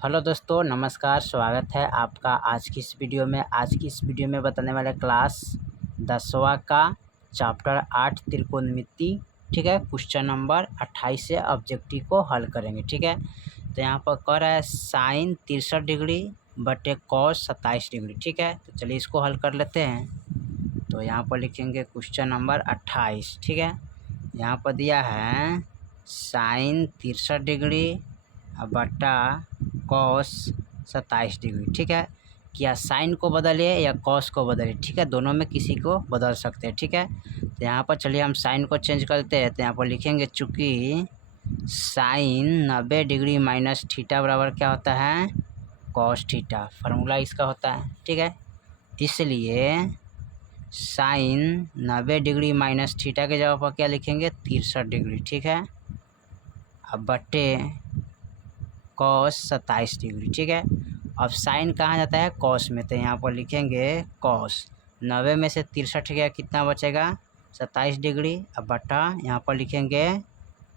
Hello दोस्तों, नमस्कार। स्वागत है आपका आज की इस वीडियो में। आज की इस वीडियो में बताने वाले क्लास 10वां का चैप्टर 8 त्रिकोणमिति, ठीक है। क्वेश्चन नंबर 28 से ऑब्जेक्टिव को हल करेंगे, ठीक है। तो यहाँ पर कह रहा है साइन 63 डिग्री बटे कॉस 27 डिग्री, ठीक है। तो चलिए इसको हल कर लेते हैं। तो यहाँ पर लिखेंगे क्वेश्चन नंबर 28, ठीक है। यहाँ पर दिया है साइन 63 डिग्री बटा कॉस 27 डिग्री, ठीक है। क्या साइन को बदलिए या कॉस को बदलिए, ठीक है। दोनों में किसी को बदल सकते हैं, ठीक है। तो यहाँ पर चलिए हम साइन को चेंज करते हैं। तो यहाँ पर लिखेंगे चूँकि साइन 90 डिग्री माइनस थीटा बराबर क्या होता है, कॉस थीटा। फार्मूला इसका होता है, ठीक है। इसलिए साइन 90 डिग्री माइनस थीटा के जगह पर क्या लिखेंगे, 63 डिग्री, ठीक है। अब बटे कॉस 27 डिग्री, ठीक है। अब साइन कहाँ जाता है, कॉस में। तो यहाँ पर लिखेंगे कॉस 90 में से 63 गया, कितना बचेगा, 27 डिग्री। अब बटा यहाँ पर लिखेंगे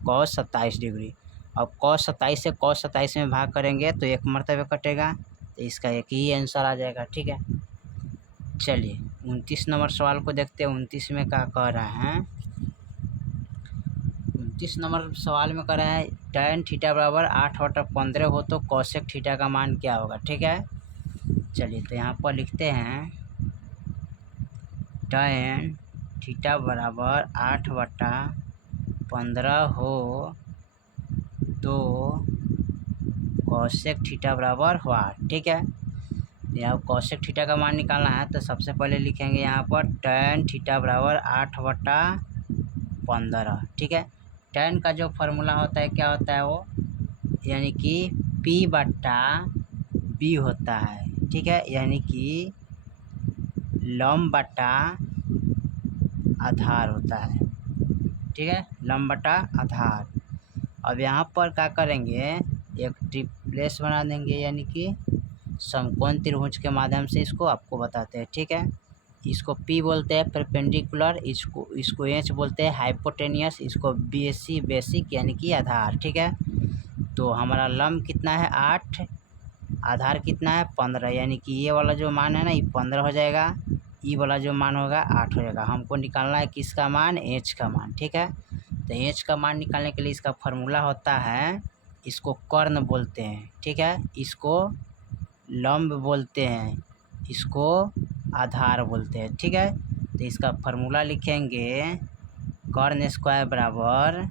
कॉस 27 डिग्री। अब कॉस 27 से कॉस 27 में भाग करेंगे तो एक मरतबे कटेगा, तो इसका एक ही आंसर आ जाएगा, ठीक है। चलिए 29 नंबर सवाल को देखते हैं। 29 में क्या कह रहा है, 29 नंबर सवाल में कह रहा है tan थीटा बराबर 8/15 हो तो कॉसेक थीटा का मान क्या होगा, ठीक है। चलिए तो यहाँ पर लिखते हैं tan थीटा बराबर 8/15 हो तो कॉसेक थीटा बराबर हुआ, ठीक है। यहाँ कॉसेक थीटा का मान निकालना है तो सबसे पहले लिखेंगे यहाँ पर tan थीटा बराबर 8/15, ठीक है। tan का जो फार्मूला होता है क्या होता है वो, यानी कि P/B होता है, ठीक है। यानी कि लंब बटा आधार होता है, ठीक है, लंब बटा आधार। अब यहाँ पर क्या करेंगे, एक ट्रिप्लेस बना देंगे, यानी कि समकोण त्रिभुज के माध्यम से इसको आपको बताते हैं, ठीक है। इसको P बोलते हैं परपेंडिकुलर, इसको H बोलते हैं हाइपोटेनियस, इसको BC बेसिक यानी कि आधार, ठीक है। तो हमारा लंब कितना है 8, आधार कितना है 15, यानी कि ये वाला जो मान है ना ये 15 हो जाएगा, ये वाला जो मान होगा 8 हो जाएगा। हमको निकालना है किसका मान, H का मान, ठीक है। तो H का मान निकालने के लिए इसका फार्मूला होता है, इसको कर्ण बोलते हैं, ठीक है। इसको लंब बोलते हैं, इसको आधार बोलते हैं, ठीक है। तो इसका फार्मूला लिखेंगे कर्ण स्क्वायर बराबर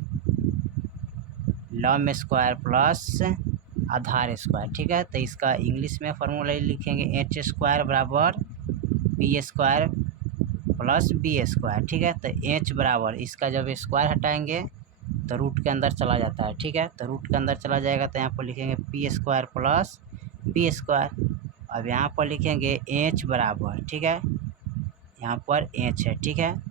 लंब स्क्वायर प्लस आधार स्क्वायर, ठीक है। तो इसका इंग्लिश में फार्मूला लिखेंगे H स्क्वायर बराबर P square plus B square, ठीक है। तो H बराबर इसका जब स्क्वायर हटाएंगे तो रूट के अंदर चला जाता है, ठीक है। तो रूट के अंदर चला जाएगा तो यहाँ पर लिखेंगे P square plus B square. अब यहाँ पर लिखेंगे H बराबर, ठीक है, यहाँ पर H है, ठीक है।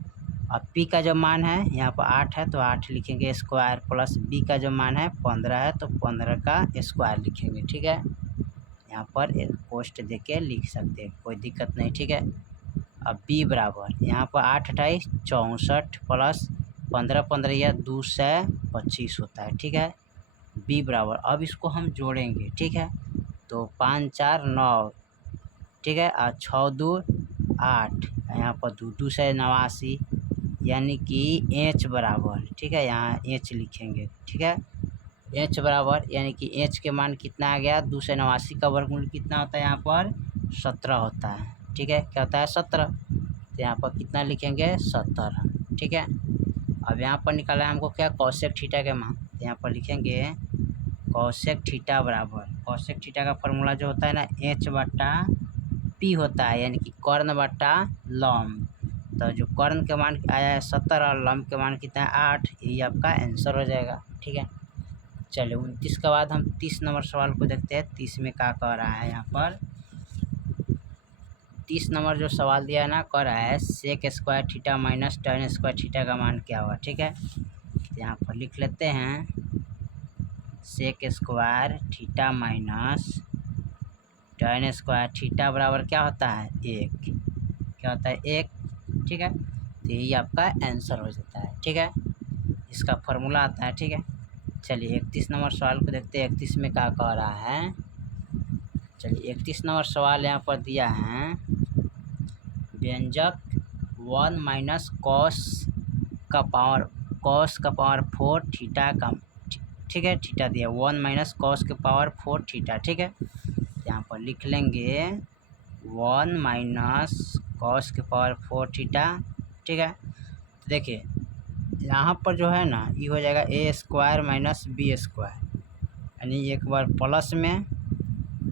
अब P का जो मान है यहाँ पर 8 है तो 8 लिखेंगे स्क्वायर प्लस B का जो मान है 15 है तो 15 का स्क्वायर लिखेंगे, ठीक है। यहाँ पर पोस्ट दे के लिख सकते हैं, कोई दिक्कत नहीं, ठीक है। अब B बराबर यहाँ पर 8 28 64 प्लस 15 15 या 2 से 25 होता है, ठीक है। B बराबर, अब इसको हम जोड़ेंगे, ठीक है। तो 5 4 9, ठीक है, और 6 2 8, यहाँ पर 2 2 से 89, यानी कि H बराबर, ठीक है, यहाँ H लिखेंगे, ठीक है। H बराबर यानी कि H के मान कितना आ गया, 2 से 89 का वर्गमूल कितना होता है, यहाँ पर 17 होता है, ठीक है। क्या होता है 17, तो यहाँ पर कितना लिखेंगे 17, ठीक है। अब यहाँ पर निकाला है हमको क्या, कॉसेक थीटा के मान। तो यहाँ पर लिखेंगे कॉसेक थीटा बराबर, कॉसेक थीटा का फार्मूला जो होता है ना H/P होता है, यानी कि कर्ण बटा लंब। तो जो कर्ण के मान आया है 70 और लंब के मान कितना है 8, यही आपका आंसर हो जाएगा, ठीक है। चलिए 29 के बाद हम 30 नंबर सवाल को देखते हैं। 30 में क्या कह रहा है, यहाँ पर 30 नंबर जो सवाल दिया है ना, कह रहा है sec square theta minus tan square theta का मान क्या हुआ, ठीक है। तो यहाँ पर लिख लेते हैं sec square theta minus tan square theta बराबर क्या होता है 1, क्या होता है 1, ठीक है। तो यही आपका आंसर हो जाता है, ठीक है। इसका फार्मूला आता है, ठीक है। चलिए 31 नंबर सवाल को देखते हैं। 31 में क्या कह रहा है, चलिए 31 नंबर सवाल यहाँ पर दिया है, व्यंजक 1 माइनस कॉस का पावर 4 थीटा का, ठीक है, थीटा दिया 1 माइनस कॉस के पावर 4 थीटा, ठीक है। यहाँ पर लिख लेंगे 1 माइनस कॉस के पावर 4 थीटा, ठीक है। तो देखिए यहाँ पर जो है ना ये हो जाएगा ए स्क्वायर माइनस बी स्क्वायर, यानी एक बार प्लस में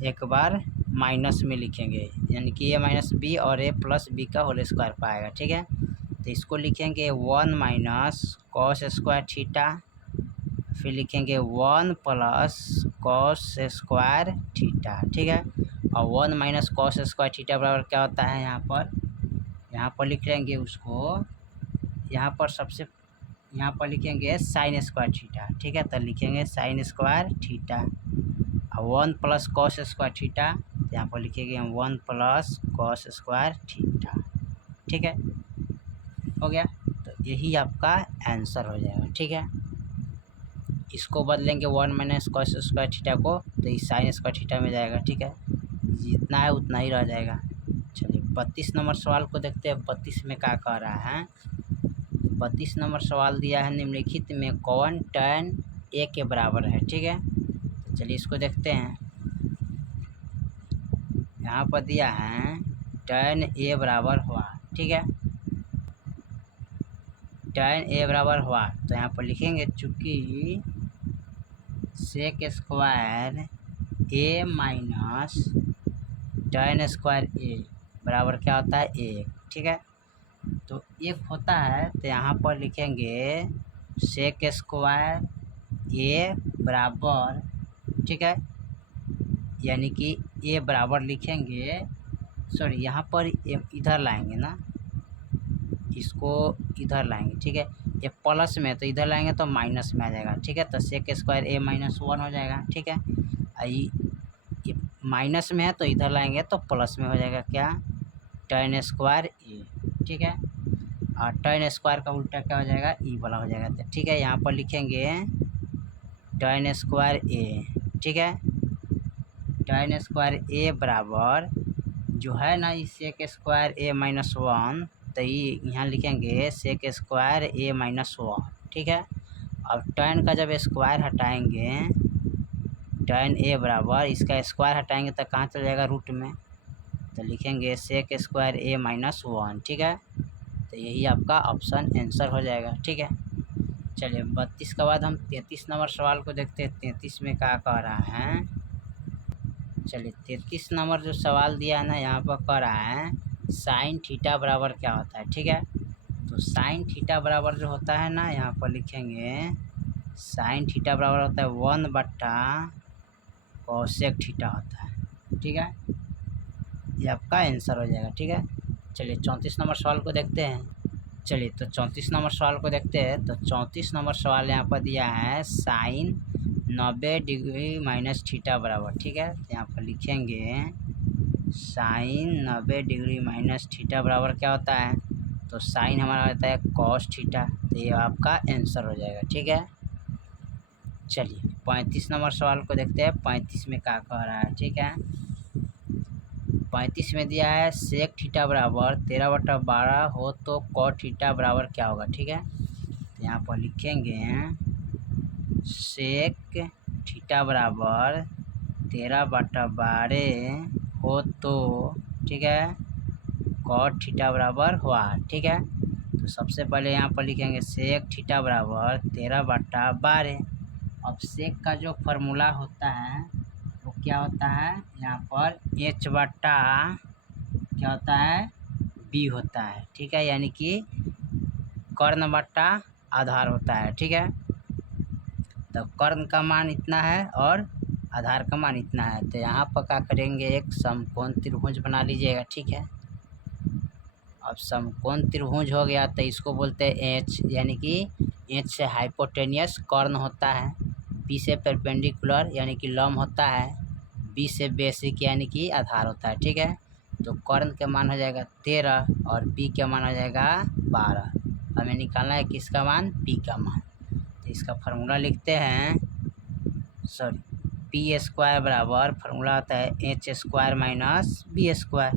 एक बार माइनस में लिखेंगे, यानी कि ए माइनस बी और ए प्लस बी का होल स्क्वायर पाएगा, ठीक है। तो इसको लिखेंगे 1 माइनस कॉस स्क्वायर थीटा, फिर लिखेंगे 1 प्लस कॉस स्क्वायर थीटा, ठीक है। और 1 माइनस कॉस स्क्वायर थीटा बराबर क्या होता है, यहाँ पर लिख लेंगे उसको, यहाँ पर लिखेंगे साइन स्क्वायर थीटा, ठीक है। तो लिखेंगे साइन स्क्वायर थीटा, और 1 प्लस कॉस स्क्वायर थीटा, यहाँ पर लिखेंगे 1 प्लस कॉस स्क्वायर थीटा, ठीक है, हो गया। तो यही आपका आंसर हो जाएगा, ठीक है। इसको बदलेंगे 1 माइनस कॉस स्क्वायर थीटा को, तो इस साइन स्क्वायर थीटा में जाएगा, ठीक है। जितना है उतना ही रह जाएगा। चलिए 32 नंबर सवाल को देखते हैं, 32 में क्या कह रहा है। 32 नंबर सवाल दिया है, निम्नलिखित में कौन tan a के बराबर है, ठीक है। तो चलिए इसको देखते हैं। यहाँ पर दिया है tan a बराबर हुआ, ठीक है, tan a बराबर हुआ, तो यहाँ पर लिखेंगे चूँकि sec square a minus tan square a बराबर क्या होता है 1, ठीक है। तो 1 होता है, तो यहाँ पर लिखेंगे सेक स्क्वायर a बराबर, ठीक है, यानी कि a बराबर लिखेंगे, सॉरी यहाँ पर इधर लाएंगे ना, इसको इधर लाएंगे, ठीक है। ये प्लस में तो इधर लाएंगे तो माइनस में आ जाएगा, ठीक है। तो सेक स्क्वायर a माइनस 1 हो जाएगा, ठीक है। ये माइनस में है तो इधर लाएंगे तो प्लस में हो जाएगा क्या, tan स्क्वायर a, ठीक है। और tan स्क्वायर का उल्टा क्या हो जाएगा, ई वाला हो जाएगा, तो ठीक है। यहाँ पर लिखेंगे tan स्क्वायर a, ठीक है, tan स्क्वायर a बराबर जो है ना इस सेक स्क्वायर a माइनस 1, तो ये यहाँ लिखेंगे सेक स्क्वायर a माइनस 1, ठीक है। अब tan का जब स्क्वायर हटाएंगे, tan a बराबर इसका स्क्वायर हटाएंगे तो कहाँ चल जाएगा, रूट में, तो लिखेंगे सेक स्क्वायर a माइनस 1, ठीक है। तो यही आपका ऑप्शन आंसर हो जाएगा, ठीक है। चलिए 32 के बाद हम 33 नंबर सवाल को देखते हैं। 33 में क्या कह रहा है, चलिए 33 नंबर जो सवाल दिया है ना, यहाँ पर कह रहा है साइन थीटा बराबर क्या होता है, ठीक है। तो साइन थीटा बराबर जो होता है ना, यहाँ पर लिखेंगे साइन थीटा बराबर होता है 1/cosec थीटा होता है, ठीक है। ये आपका आंसर हो जाएगा, ठीक है। चलिए 34 नंबर सवाल को देखते हैं। चलिए तो 34 नंबर सवाल को देखते हैं। तो 34 नंबर सवाल यहाँ पर दिया है साइन 90 डिग्री माइनस थीटा बराबर, ठीक है। तो यहाँ पर लिखेंगे साइन 90 डिग्री माइनस थीटा बराबर क्या होता है, तो साइन हमारा होता है कॉस थीटा, तो ये आपका आंसर हो जाएगा, ठीक है। चलिए 35 नंबर सवाल को देखते हैं। 35 में क्या कह रहा है, ठीक है। 35 में दिया है सेक थीटा बराबर 13/12 हो तो कॉट थीटा बराबर क्या होगा, ठीक है। तो यहाँ पर लिखेंगे सेक थीटा बराबर 13/12 हो तो, ठीक है, कॉट थीटा बराबर हुआ, ठीक है। तो सबसे पहले यहाँ पर लिखेंगे सेक थीटा बराबर 13/12। अब सेक का जो फॉर्मूला होता है वो क्या होता है, यहाँ पर h बटा क्या होता है, b होता है, ठीक है, यानी कि कर्ण बटा आधार होता है, ठीक है। तो कर्ण का मान इतना है और आधार का मान इतना है। तो यहाँ पर क्या करेंगे, एक समकोण त्रिभुज बना लीजिएगा, ठीक है। अब समकोण त्रिभुज हो गया तो इसको बोलते हैं h, यानी कि h से हाइपोटेनियस कर्ण होता है, p से परपेंडिकुलर यानी कि लंब होता है, b से बेसिक यानी कि आधार होता है, ठीक है। तो कर्ण के मान हो जाएगा 13 और b का मान हो जाएगा 12। हमें निकालना है किसका मान, p का मान। तो इसका फार्मूला लिखते हैं, सॉरी पी स्क्वायर बराबर फार्मूला होता है H square minus B square.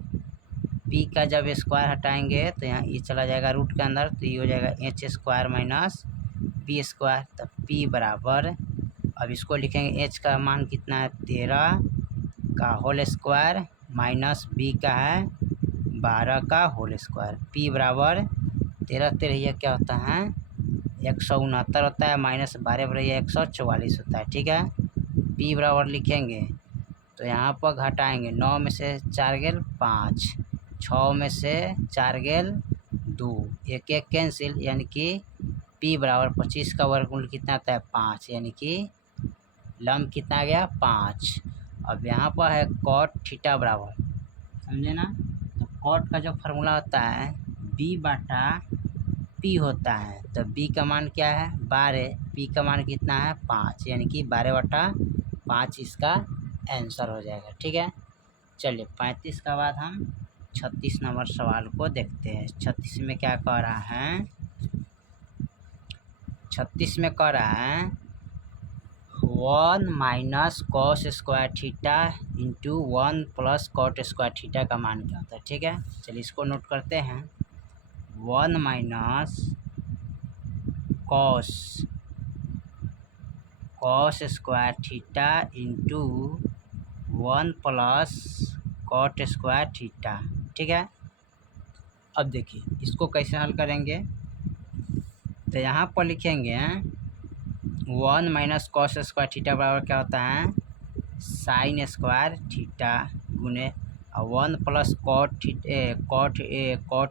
P का जब स्क्वायर हटाएंगे तो यहाँ ये चला जाएगा रूट के अंदर, तो ये हो जाएगा H square minus B square. तब पी बराबर, अब इसको लिखेंगे एच का मान कितना है 13 का होल स्क्वायर माइनस बी का है 12 का होल स्क्वायर। पी बराबर 13 13 क्या होता है 169 होता है, माइनस 12 बराबर 144 होता है। ठीक है, पी बराबर लिखेंगे तो यहाँ पर घटाएंगे 9 में से 4 गेल 5, 6 में से 4 गेल 2, एक एक कैंसिल, यानी कि पी बराबर 25 का वर्गमूल कितना आता है 5, यानी कि लम्ब कितना आ गया 5। अब यहाँ पर है कॉट थीटा बराबर, समझे ना, तो कॉट का जो फार्मूला होता है बी बटा पी होता है। तो बी का मान क्या है 12, पी का मान कितना है 5, यानी कि 12 बटा 5 इसका आंसर हो जाएगा। ठीक है, चलिए 35 का बाद हम 36 नंबर सवाल को देखते हैं। 36 में क्या कह रहा है, 36 में कह रहा है 1 minus cos square theta into 1 plus cot square theta का मान क्या होता है। ठीक है, चलिए इसको नोट करते हैं। 1 minus cos square theta into 1 plus cot square theta. ठीक है, अब देखिए इसको कैसे हल करेंगे, तो यहाँ पर लिखेंगे 1 माइनस कॉस स्क्वायर थीटा बराबर क्या होता है साइन स्क्वायर थीटा गुने 1 प्लस कॉट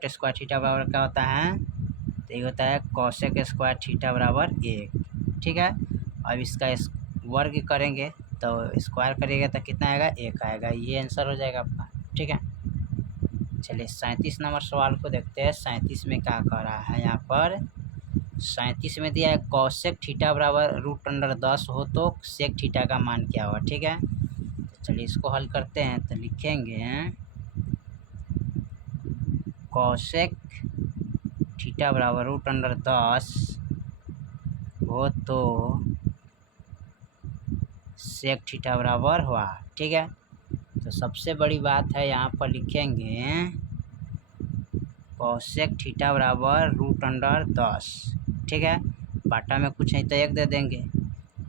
स्क्वायर थीटा बराबर क्या होता है, तो ये होता है कॉसेक स्क्वायर थीटा बराबर 1। ठीक है, अब इसका वर्ग करेंगे तो स्क्वायर करिएगा तो कितना आएगा 1 आएगा, ये आंसर हो जाएगा आपका। ठीक है, चलिए 37 नंबर सवाल को देखते हैं। 37 में क्या कह रहा है, यहाँ पर 37 में दिया है कॉसेक थीटा बराबर रूट अंडर 10 हो तो सेक थीटा का मान क्या होगा। ठीक है, तो चलिए इसको हल करते हैं। तो लिखेंगे कॉसेक थीटा बराबर रूट अंडर 10 हो तो सेक थीटा बराबर हुआ। ठीक है, तो सबसे बड़ी बात है यहाँ पर लिखेंगे कॉसेक थीटा बराबर रूट अंडर 10। ठीक है, बाटा में कुछ नहीं तो 1 दे देंगे।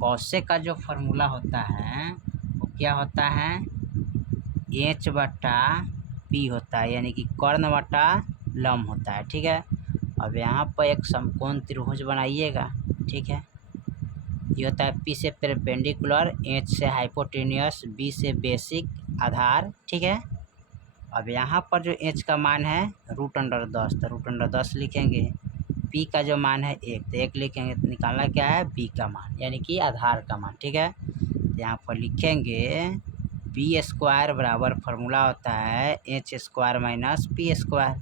कॉसेक का जो फार्मूला होता है वो क्या होता है एच बटा पी होता है, यानी कि कर्ण बटा लम्ब होता है। ठीक है, अब यहाँ पर एक समकोण त्रिभुज बनाइएगा। ठीक है, ये होता है पी से परपेंडिकुलर, एच से हाइपोटेनियस, बी से बेसिक आधार। ठीक है, अब यहाँ पर जो एच का मान है रूट अंडर 10, तो रूट अंडर 10 लिखेंगे। पी का जो मान है 1, तो 1 लिखेंगे। तो निकालना क्या है बी का मान, यानी कि आधार का मान। ठीक है, तो यहाँ पर लिखेंगे बी स्क्वायर बराबर फार्मूला होता है H square minus P square.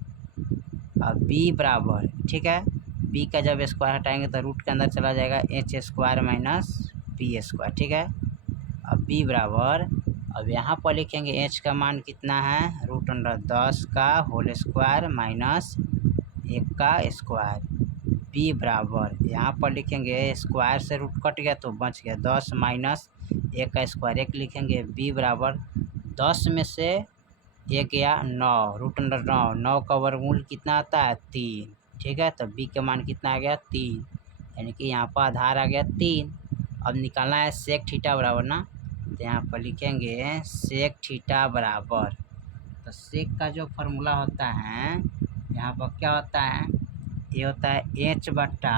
अब बी बराबर, ठीक है, बी का जब स्क्वायर हटाएंगे तो रूट के अंदर चला जाएगा H square minus P square. ठीक है, अब बी बराबर, अब यहाँ पर लिखेंगे एच का मान कितना है रूट अंडर 10 का होल स्क्वायर माइनस 1 का स्क्वायर। बी बराबर यहाँ पर लिखेंगे स्क्वायर से रूट कट गया तो बच गया 10 माइनस 1 का स्क्वायर 1 लिखेंगे। बी बराबर 10 में से 1 या 9, रूट अंडर 9, 9 का वर्गमूल कितना आता है 3। ठीक है, तो बी का मान कितना आ गया 3, यानी कि यहाँ पर आधार आ गया 3। अब निकालना है सेक थीटा बराबर ना, तो यहाँ पर लिखेंगे सेक थीटा बराबर, तो सेक का जो फार्मूला होता है यहाँ पर क्या होता है, ये होता है एच बटा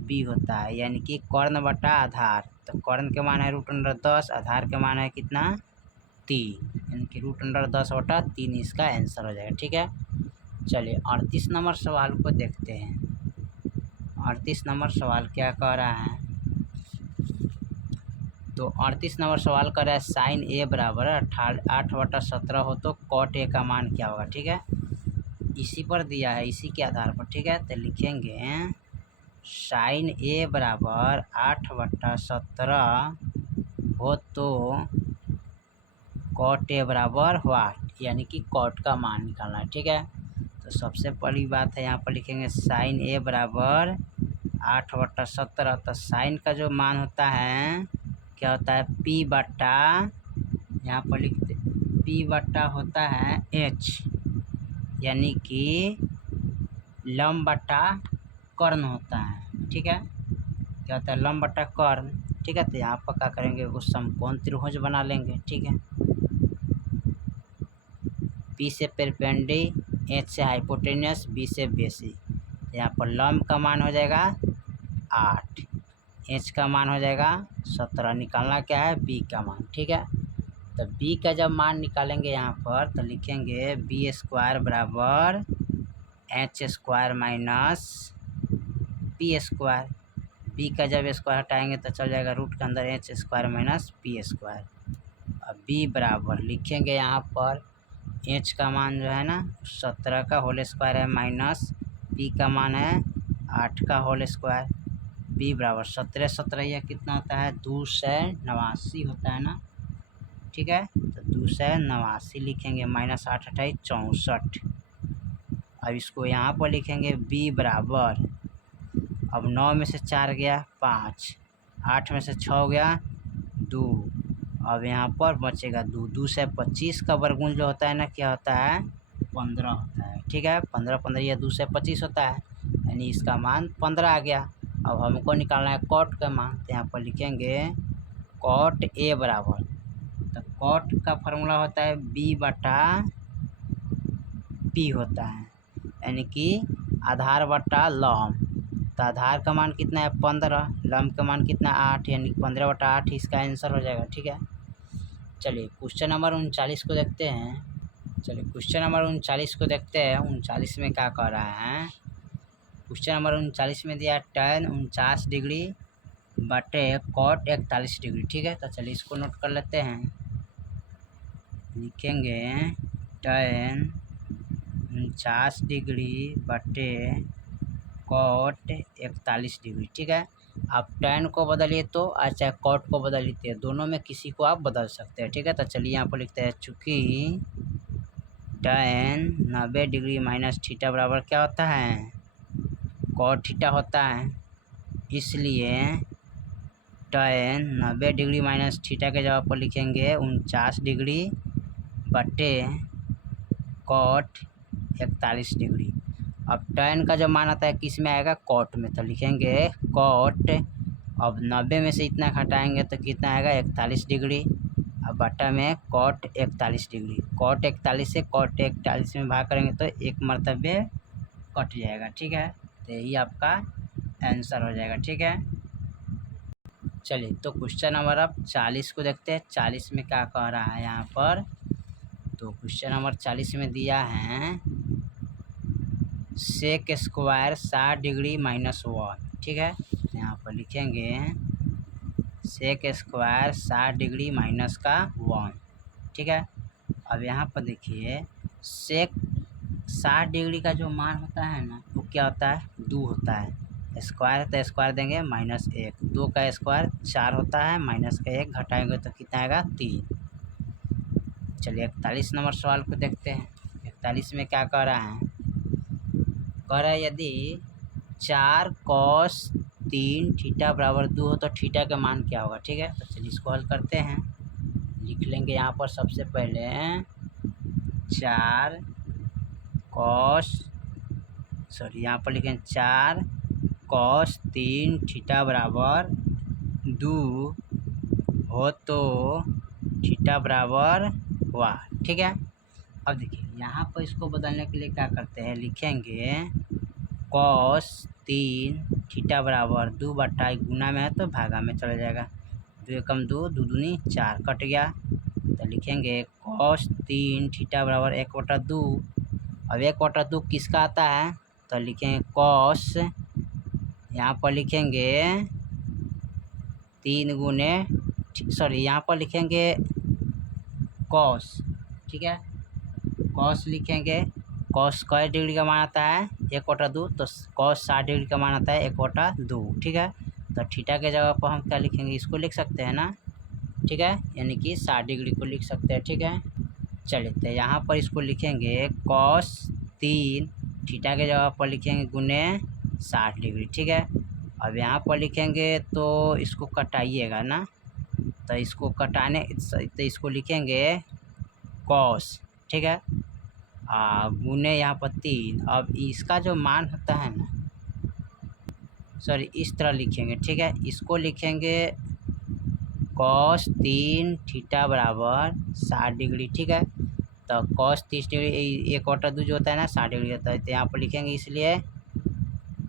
बी होता है, यानी कि कर्ण बटा आधार। तो कर्ण के मान है रूट अंडर 10, आधार के मान है कितना 3, यानी कि रूट अंडर 10 बटा 3 इसका आंसर हो जाएगा। ठीक है, चलिए 38 नंबर सवाल को देखते हैं। 38 नंबर सवाल क्या कह रहा है, तो 38 नंबर सवाल कर रहा है साइन ए बराबर 8/17 हो तो कॉट ए का मान क्या होगा। ठीक है, इसी पर दिया है, इसी के आधार पर। ठीक है, तो लिखेंगे साइन ए बराबर 8/17 हो तो कॉट ए बराबर व्हाट, यानी कि कॉट का मान निकालना है। ठीक है, तो सबसे पहली बात है यहाँ पर लिखेंगे साइन ए बराबर 8/17। तो साइन का जो मान होता है क्या होता है, P बट्टा, यहाँ पर लिखते P बट्टा होता है H, यानी कि लंब बट्टा कर्ण होता है। ठीक है, क्या होता है, लंब बट्टा कर्ण। ठीक है, तो यहाँ पर क्या करेंगे, उस समकोण त्रिभुज बना लेंगे। ठीक है, P से परपेंडी, H से हाइपोटेनियस, B से बेसी। यहाँ पर लंब का मान हो जाएगा 8, H का मान हो जाएगा 17। निकालना क्या है, B का मान। ठीक है, तो B का जब मान निकालेंगे यहाँ पर तो लिखेंगे B² बराबर H² माइनस P²। B का जब स्क्वायर हटाएंगे तो चल जाएगा रूट के अंदर H² माइनस P²। अब B बराबर लिखेंगे यहाँ पर H का मान जो है ना 17 का होल स्क्वायर है, माइनस P का मान है 8 का होल स्क्वायर। B बराबर 17 यह कितना होता है, 289 होता है ना। ठीक है, तो 289 लिखेंगे, माइनस 8 28 64। अब इसको यहाँ पर लिखेंगे B बराबर, अब 9 में से 4 गया 5, 8 में से 6 गया 2, अब यहाँ पर बचेगा 2। 2 से 25 का वर्गमूल जो होता है ना क्या होता है, 15 होता है। ठीक है, 15 15 या 2 से 25 होता है, यानी इसका मान 15 आ गया। अब हमको निकालना है कॉट का मान, तो यहाँ पर लिखेंगे कॉट A बराबर, तो कॉट का फॉर्मूला होता है B बटा P होता है, यानी कि आधार बटा लंब। तो आधार का मान कितना है 15, लंब का मान कितना 8, यानी 15/8 इसका आंसर हो जाएगा। ठीक है, चलिए क्वेश्चन नंबर 39 को देखते हैं। चलिए क्वेश्चन नंबर 39 को देखते हैं। 39 में क्या कह रहा है, क्वेश्चन नंबर 39 में दिया tan 49 डिग्री बटे cot 41 डिग्री। ठीक है, तो चलिए इसको नोट कर लेते हैं। लिखेंगे tan 49 डिग्री बटे cot 41 डिग्री। ठीक है, आप tan को बदलिए तो और चाहे cot को बदलिए, दोनों में किसी को आप बदल सकते हैं। ठीक है, तो चलिए यहाँ पर लिखते हैं, चूँकि tan 90 डिग्री माइनस थीटा बराबर क्या होता है, cot थीटा होता है, इसलिए tan 90 डिग्री माइनस थीटा के जगह पर लिखेंगे 49 डिग्री बटे cot 41 डिग्री। अब tan का जो मान आता है किस में आएगा, cot में, तो लिखेंगे cot, अब 90 में से इतना घटाएंगे तो कितना आएगा 41 डिग्री, अब बटा में cot 41 डिग्री। cot 41 से cot 41 में भाग करेंगे तो एक मरतबे कट जाएगा। ठीक है, तो यही आपका आंसर हो जाएगा। ठीक है, चलिए तो क्वेश्चन नंबर अब 40 को देखते हैं। 40 में क्या कह रहा है यहाँ पर, तो क्वेश्चन नंबर 40 में दिया है sec स्क्वायर 60 डिग्री माइनस 1। ठीक है, यहाँ पर लिखेंगे sec स्क्वायर 60 डिग्री माइनस का 1। ठीक है, अब यहाँ पर देखिए sec 60 डिग्री का जो मान होता है ना वो क्या होता है, 2 होता है। स्क्वायर तो स्क्वायर देंगे माइनस 1, 2 का स्क्वायर 4 होता है, माइनस का 1 घटाएंगे तो कितना आएगा 3। चलिए 41 नंबर सवाल को देखते हैं। 41 में क्या कह रहा है, कह रहा है यदि 4 cos 3 थीटा बराबर 2 हो तो थीटा का मान क्या होगा। ठीक है, तो चलिए इसको हल करते हैं। लिख लेंगे यहाँ पर सबसे पहले 4 cos, यहाँ पर लिखें 4 cos 3 थीटा बराबर 2 हो तो थीटा बराबर 1। ठीक है, अब देखिए यहाँ पर इसको बदलने के लिए क्या करते हैं, लिखेंगे cos 3 थीटा बराबर 2 बटा गुना में है तो भागा में चला जाएगा, 2 एकम 2, 2 दूनी 4 कट गया, तो लिखेंगे cos 3 थीटा बराबर 1/2। अब 1/2 किसका आता है, तो लिखेंगे cos, यहाँ पर लिखेंगे 3 गुने, सॉरी यहाँ पर लिखेंगे cos। ठीक है, cos लिखेंगे, cos कै डिग्री का मान आता है 1/2, तो cos 60 डिग्री का मान आता है 1/2। ठीक है, तो थीटा के जगह पर हम क्या लिखेंगे, इसको लिख सकते हैं ना। ठीक है, यानी कि 60 डिग्री को लिख सकते हैं। ठीक है, चलिए तो यहाँ पर इसको लिखेंगे cos 3 थीटा के जगह पर लिखेंगे गुने 60 डिग्री। ठीक है, अब यहाँ पर लिखेंगे तो इसको कटाइएगा ना, तो इसको कटाने तो इसको लिखेंगे कॉस, ठीक है, गुने यहाँ पर 3। अब इसका जो मान होता है ना, सॉरी इस तरह लिखेंगे, ठीक है, इसको लिखेंगे कॉस 3 थीटा बराबर 60 डिग्री, ठीक है। तो कॉस 30 डिग्री 1/2 जो होता है ना 60 डिग्री होता है, तो यहाँ पर लिखेंगे इसलिए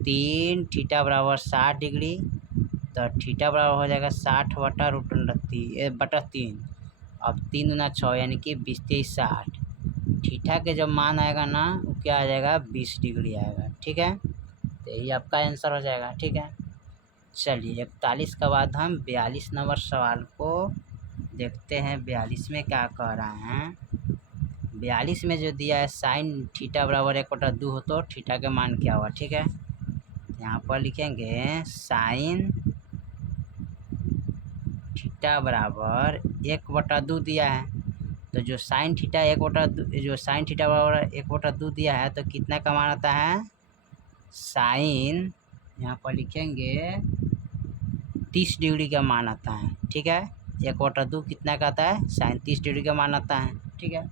3 थीटा बराबर 60 डिग्री। तो थीटा बराबर हो जाएगा 60/√3। अब 3 दूना 6 यानी कि 20 60। थीटा के जब मान आएगा ना वो क्या आ जाएगा 20 डिग्री आएगा, ठीक है। तो यही आपका आंसर हो जाएगा, ठीक है। चलिए 41 के बाद हम 42 नंबर सवाल को देखते हैं। 42 में क्या कह रहे हैं। 42 में जो दिया है साइन थीटा बराबर 1/2 हो तो थीटा के मान क्या हुआ, ठीक है। यहाँ पर लिखेंगे साइन थीटा बराबर 1/2 दिया है, तो जो साइन थीटा 1/2 बराबर 1/2 दिया है तो कितना का मान आता है साइन, यहाँ पर लिखेंगे 30 डिग्री का मान आता है, ठीक है। 1/2 कितना का आता है साइन 30 डिग्री का मान आता है, ठीक है।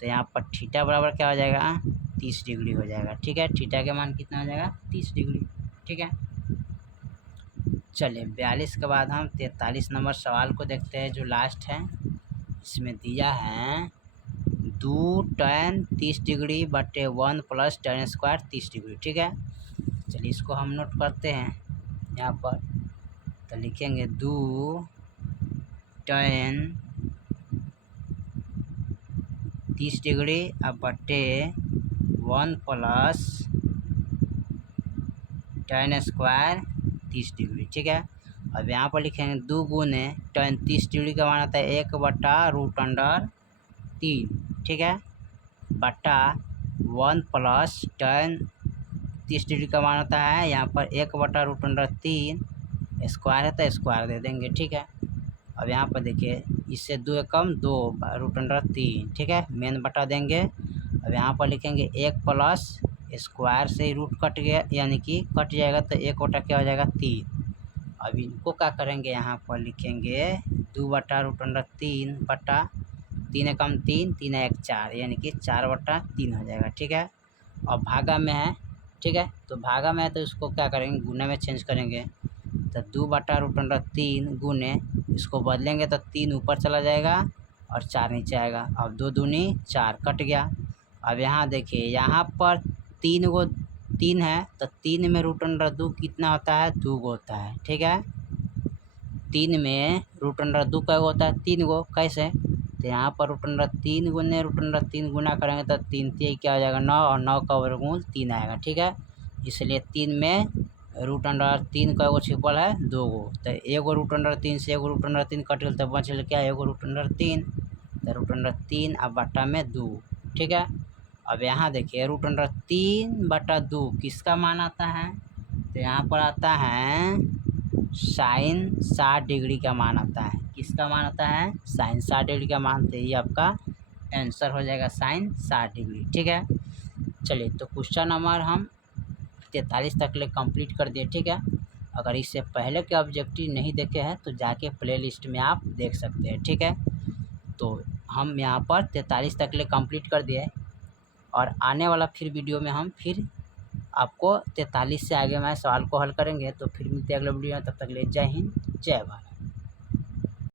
तो यहाँ पर थीटा बराबर क्या हो जाएगा 30 डिग्री हो जाएगा, ठीक है। थीटा का मान कितना हो जाएगा 30 डिग्री, ठीक है। चलिए 42 के बाद हम 43 नंबर सवाल को देखते हैं जो लास्ट है। इसमें दिया है 2 tan 30 डिग्री बटे 1 + tan स्क्वायर 30 डिग्री, ठीक है। चलिए इसको हम नोट करते हैं यहाँ पर, तो लिखेंगे 2 tan 30 डिग्री अब बटे 1 + tan स्क्वायर 30 डिग्री, ठीक है। अब यहाँ पर लिखेंगे 2 गुने tan 30 डिग्री का मान आता है 1/√3, ठीक है, बटा 1 + tan 30 डिग्री का मान होता है यहाँ पर 1/√3, स्क्वायर है तो स्क्वायर दे देंगे, ठीक है। अब यहाँ पर देखिए इससे 2 कम 2/√3, ठीक है, मेन बटा देंगे। अब यहाँ पर लिखेंगे 1 प्लस स्क्वायर से ही रूट कट गया यानी कि कट जाएगा तो 1 क्या हो जाएगा 3। अब इनको क्या करेंगे यहाँ पर लिखेंगे 2/√3 बटा 3 कम 3 3 1 4 यानी कि 4/3 हो जाएगा, ठीक है। अब भागा में है, ठीक है, तो भागा में है तो इसको क्या करेंगे गुना में चेंज करेंगे, तो 2/√3 गुने इसको बदलेंगे तो 3 ऊपर चला जाएगा और 4 नीचे आएगा। अब 2 दूनी 4 कट गया। अब यहाँ देखिए यहाँ पर 3 है तो 3 में √2 कितना होता है 2 गो होता है, ठीक है। 3 में √2 का होता है 3 गो, कैसे, तो यहाँ पर √3 गुने √3 गुना करेंगे तो 3 3 क्या हो जाएगा 9 और 9 का वर्गमूल 3 आएगा, ठीक है। इसलिए 3 में √3 का एगो छिपल है 2 गो, तो एगो √3 से एगो √3 कट गया तो बचल क्या एगो √3, तो √3 अब बटा में 2, ठीक है। अब यहाँ देखिए √3/2 किसका मान आता है, तो यहाँ पर आता है साइन 60 डिग्री का मान आता है। किसका मान आता है साइन 60 डिग्री का मान, तो ये आपका आंसर हो जाएगा साइन 60 डिग्री, ठीक है। चलिए तो क्वेश्चन नंबर हम 43 तक ले कंप्लीट कर दिए, ठीक है। अगर इससे पहले के ऑब्जेक्टिव नहीं देखे हैं तो जाके प्लेलिस्ट में आप देख सकते हैं, ठीक है। तो हम यहाँ पर 43 तक ले कंप्लीट कर दिए और आने वाला फिर वीडियो में हम फिर आपको 43 से आगे मैं सवाल को हल करेंगे। तो फिर मिलते हैं अगले वीडियो में, तब तक ले जय हिंद जय भारत।